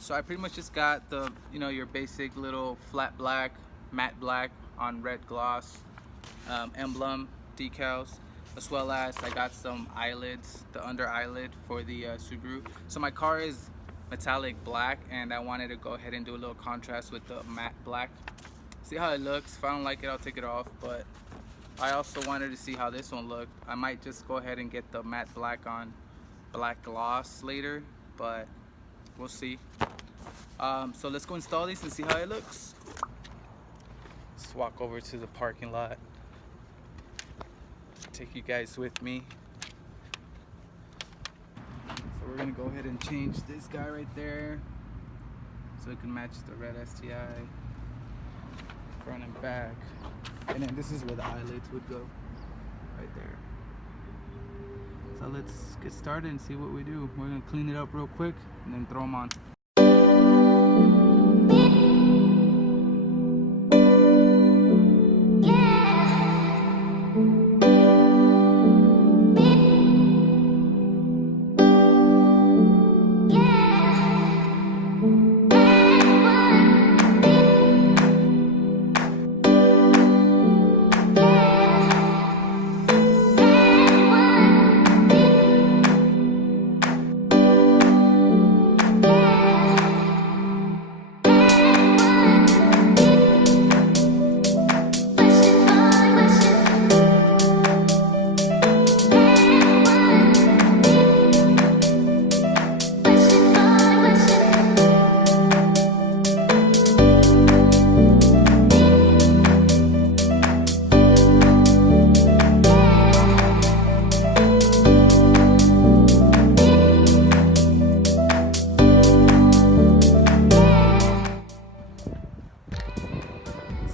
So I pretty much just got the, your basic little flat black, matte black on red gloss, Emblem decals, as well as I got some eyelids, the under eyelid for the Subaru. So my car is metallic black, and I wanted to go ahead and do a little contrast with the matte black. See how it looks. If I don't like it, I'll take it off, but I also wanted to see how this one looked. I might just go ahead and get the matte black on black gloss later, but we'll see. So let's go install these and see how it looks. Let's walk over to the parking lot. Take you guys with me. So we're gonna go ahead and change this guy right there so it can match the red STI front and back. And then this is where the eyelids would go, right there. So let's get started and see what we do. We're gonna clean it up real quick and then throw them on.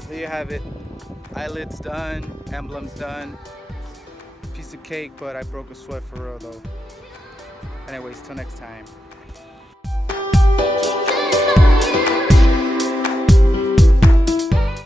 There you have it. Eyelid's done, Emblem's done. Piece of cake, but I broke a sweat for real though. Anyways, till next time.